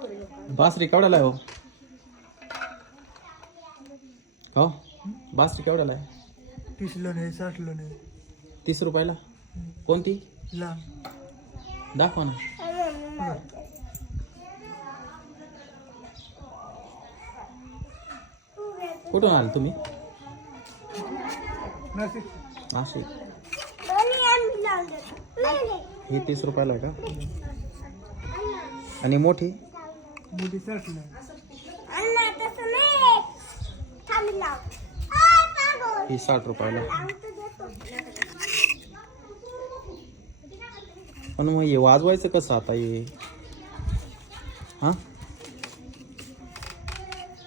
बासरी केवढ्याला आहे हो? हो? बासरी केवढ्याला आहे? तीस लोन आहे साठ लोन आहे तीस रुपयाला? कोणती? लहान दाखवा ना. कुठून आले तुम्ही? नाशिक. नाशिक. ही तीस रुपयाला आहे का? आणि मोठी? साठ लोन ही साठ रुपयाला. पण मग हे वाजवायचं कसं आता हे? हा?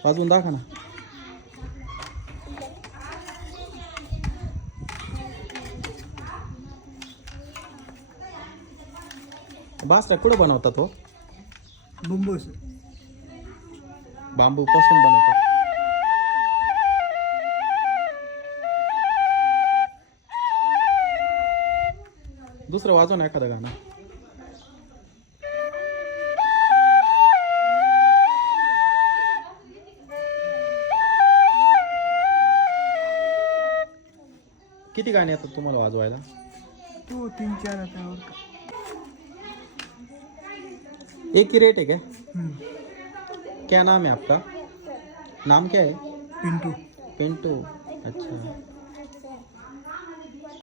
वाजवून दाखवा ना. बासऱ्या कुठं बनवतात हो? बुंबूस बांबू पासून बनवतात. दुसरं वाजव ना एखादं गाणं. किती गाणी येतात तुम्हाला वाजवायला? तू तीन चार आता एक ही रेट है क्या. क्या नाम है आपका? नाम क्या है? पिंटू। पिंटू। अच्छा।